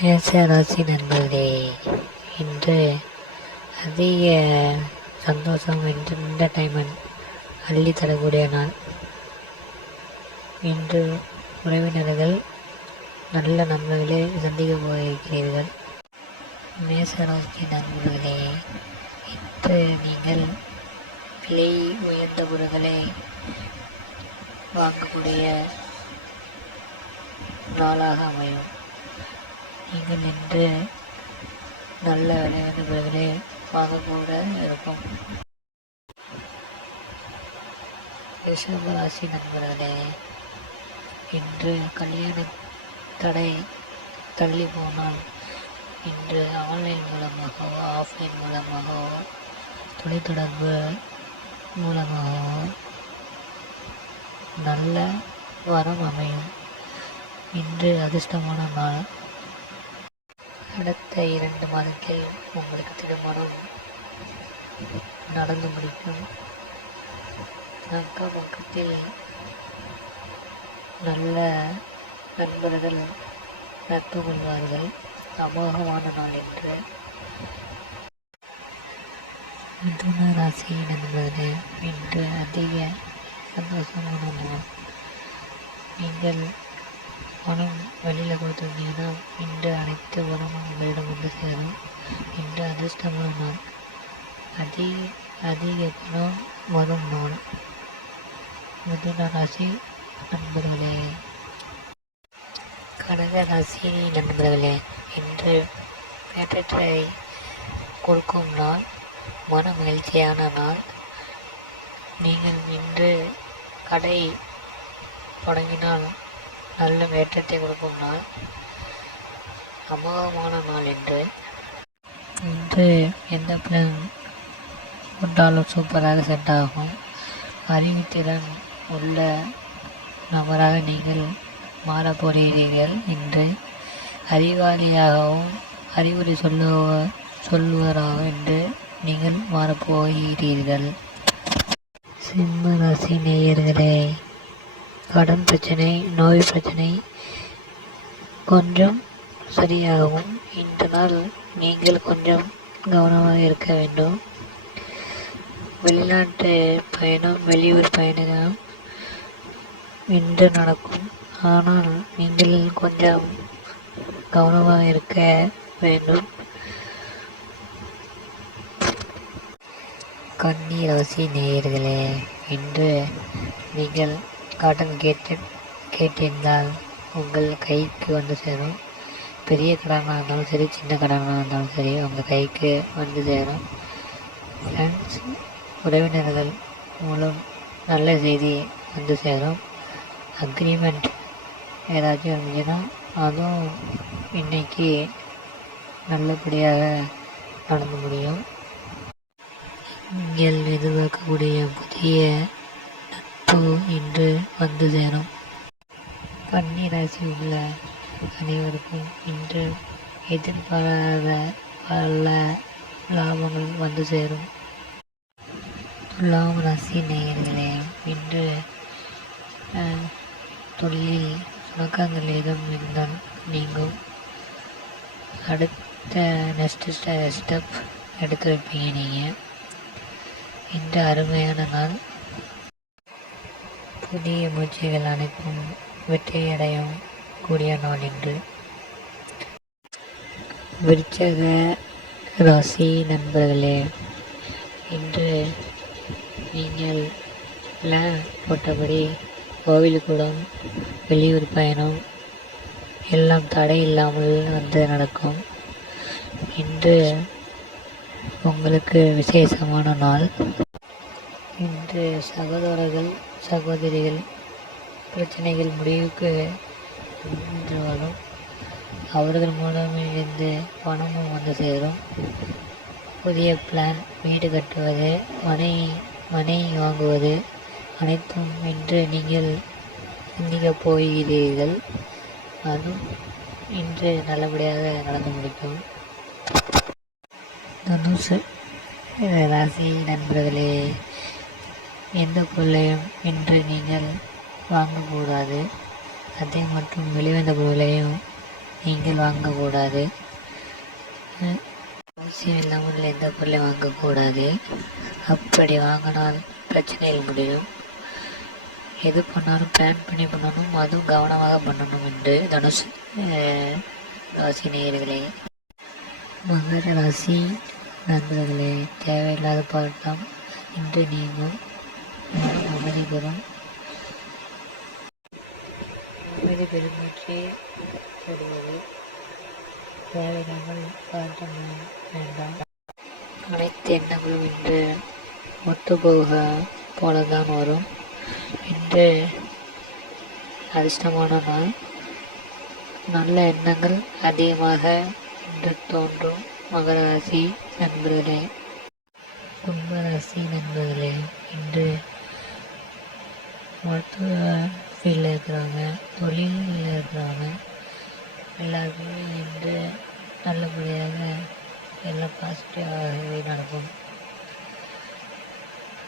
மேஷ ராசி நண்பர்களே, இன்று அதிக சந்தோஷம் என்டர்டைன்மெண்ட் அள்ளி தரக்கூடிய நாள். இன்று உறவினர்கள் நல்ல நண்பர்களை சந்திக்க போகிறீர்கள். மேஷ ராசி நண்பர்களே, இன்று நீங்கள் விலை உயர்ந்த பொருட்களை வாங்கக்கூடிய நாளாக அமையும். நீங்கள் இன்று நல்ல விலையான பொருட்களை வாங்கக்கூட இருக்கும். ரிஷப ராசி நண்பர்களே, இன்று கல்யாண தடை தள்ளி போனால் இன்று ஆன்லைன் மூலமாகவோ ஆஃப்லைன் மூலமாகவோ தொலைத்தொடர்பு மூலமாகவோ நல்ல வரம் அமையும். இன்று அதிர்ஷ்டமான நாள். அடுத்த 2 மாதத்தில் உங்களுக்கு திருமணம் நடந்து முடிக்கும். அக்கம் பக்கத்தில் நல்ல நண்பர்கள் நட்பு கொள்வார்கள். அமோகமான நாள் என்று. மிதுன ராசி நண்பர்களே, இன்று அதிக சந்தோஷமான நாள். நீங்கள் பணம் வெளியில் கொடுத்துருந்தீங்கன்னா இன்று அனைத்து பணமும் உங்களிடம் வந்து சேரும். இன்று அதிர்ஷ்டமான நாள். அதிக பணம் வரும் நாள். மிதுன ராசி நண்பர்களே. கடக ராசி நண்பர்களே, இன்று பேட்டை கொடுக்கும் நாள். மன மகிழ்ச்சியான நாள். நீங்கள் இன்று கடை தொடங்கினால் நல்ல ஏற்றத்தை கொடுக்கும் நாள். அமோகமான நாள் என்று. இன்று எந்த பிளான் போட்டாலும் சூப்பராக செட் ஆகும். அறிவுத்திறன் உள்ள நபராக நீங்கள் மாறப்போகிறீர்கள். இன்று அறிவாளியாகவும் அறிவுரை சொல்லுவராக என்று நீங்கள் மாறப்போகிறீர்கள். சிம்ம ராசி நேயர்களே, கடன் பிரச்சனை, நோய் பிரச்சனை கொஞ்சம் சரியாகவும் இன்று நாள் நீங்கள் கொஞ்சம் கவனமாக இருக்க வேண்டும். வெளிநாட்டு பயணம், வெளியூர் பயணம் இன்று நடக்கும். ஆனால் நீங்கள் கொஞ்சம் கவனமாக இருக்க வேண்டும். கன்னி ராசி நேயர்களே, இன்று நீங்கள் கடன் கேட்டிருந்தால் உங்கள் கைக்கு வந்து சேரும். பெரிய கடனாக இருந்தாலும் சரி, சின்ன கடனாக இருந்தாலும் சரி, உங்கள் கைக்கு வந்து சேரும். ஃப்ரெண்ட்ஸ், உறவினர்கள் மூலம் நல்ல செய்தி வந்து சேரும். அக்ரிமெண்ட் ஏதாச்சும் இருந்துச்சுன்னா அதுவும் இன்னைக்கு நல்லபடியாக நடந்து முடியும். நீங்கள் எதிர்பார்க்கக்கூடிய புதிய நட்பு இன்று வந்து சேரும். கன்னி ராசி உள்ள அனைவருக்கும் இன்று எதிர்பாராத பல லாபங்கள் வந்து சேரும். துலாம் ராசி நேயர்களே, இன்று தொழிலில் சுணக்கங்கள் ஏதும் இருந்தால் நீங்கும். அடுத்த நெக்ஸ்ட் ஸ்டெப் எடுத்து வைப்பீங்க நீங்கள். இன்று அருமையான நாள். புதிய முயற்சிகள் அனைத்தும் வெற்றியடையும் கூடிய நாள் இன்று. விருச்சக ராசி நண்பர்களே, இன்று நீங்கள் பிளான் போட்டபடி கோவிலுக்கூடம், வெளியூர் பயணம் எல்லாம் தடை இல்லாமல் வந்து நடக்கும். இன்று உங்களுக்கு விசேஷமான நாள். இன்று சகோதரர்கள் சகோதரிகள் பிரச்சனைகள் முடிவுக்கு வரும். அவர்கள் மூலமிருந்து பணமும் வந்து சேரும். புதிய பிளான், வீடு கட்டுவது, மனை வாங்குவது அனைத்தும் இன்று நீங்கள் சிந்திக்கப் போகிறீர்கள். அதுவும் இன்று நல்லபடியாக நடந்து முடிக்கும். தனுசு ராசி நண்பர்களே, எந்த பொருளையும் இன்று நீங்கள் வாங்கக்கூடாது. அதே மற்றும் வெளிவந்த பொருளையும் நீங்கள் வாங்கக்கூடாது. அவசியம் இல்லாமல் எந்த பொருளை வாங்கக்கூடாது. அப்படி வாங்கினால் பிரச்சனையில் முடியும். எது பண்ணாலும் பிளான் பண்ணி பண்ணணும், அதுவும் கவனமாக பண்ணணும் என்று தனுசு ராசி நேயர்களே. மகர ராசி நண்பர்களே, தேவையில்லாத பழக்கம் இன்று நீங்கும். அமைதி பெருமூச்சு தருவது. தேவையில்லாமல் பழக்கம் வேண்டாம். அனைத்து எண்ணங்களும் இன்று ஒத்துப்போக போலதான் வரும். இன்று அதிர்ஷ்டமான நாள். நல்ல எண்ணங்கள் அதிகமாக இன்று தோன்றும். மகர ராசி நண்பர்களே. கும்பராசி நண்பர்களே, இன்று மருத்துவ ஃபீல்டில் இருக்கிறவங்க, தொழிலில் இருக்கிறவங்க எல்லாருக்குமே இன்று நல்லபடியாக எல்லாம் பாசிட்டிவாகவே நடக்கும்.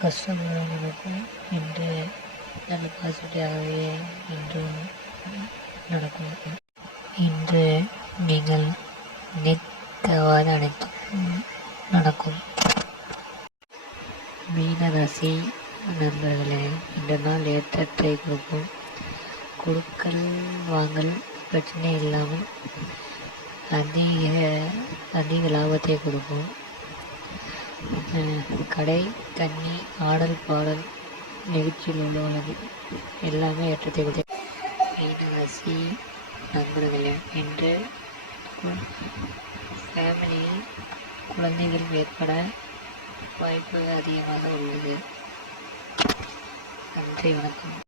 கஷ்டப்படுறவங்களுக்கும் இன்று நல்ல பாசிட்டிவாகவே இன்று நடக்கும். இன்று நீங்கள் நினைத்தவாறு அனைத்தும் நடக்கும். மீனராசி நண்பர்களே, இந்த நாள் ஏற்றத்தை கொடுக்கும். கொடுக்கல் வாங்கல் பிரச்சனை இல்லாமல் அதிக லாபத்தை கொடுக்கும். கடை, தண்ணி, ஆடல் பாடல் நிகழ்ச்சியில் உள்ளவர்கள் எல்லாமே ஏற்றத்தை கொடுக்கும். மீனராசி நண்பர்களே, இன்று ஃபேமிலியில் குழந்தைகள் ஏற்பட வாய்ப்பு அதிகமாக உள்ளது. நன்றி, வணக்கம்.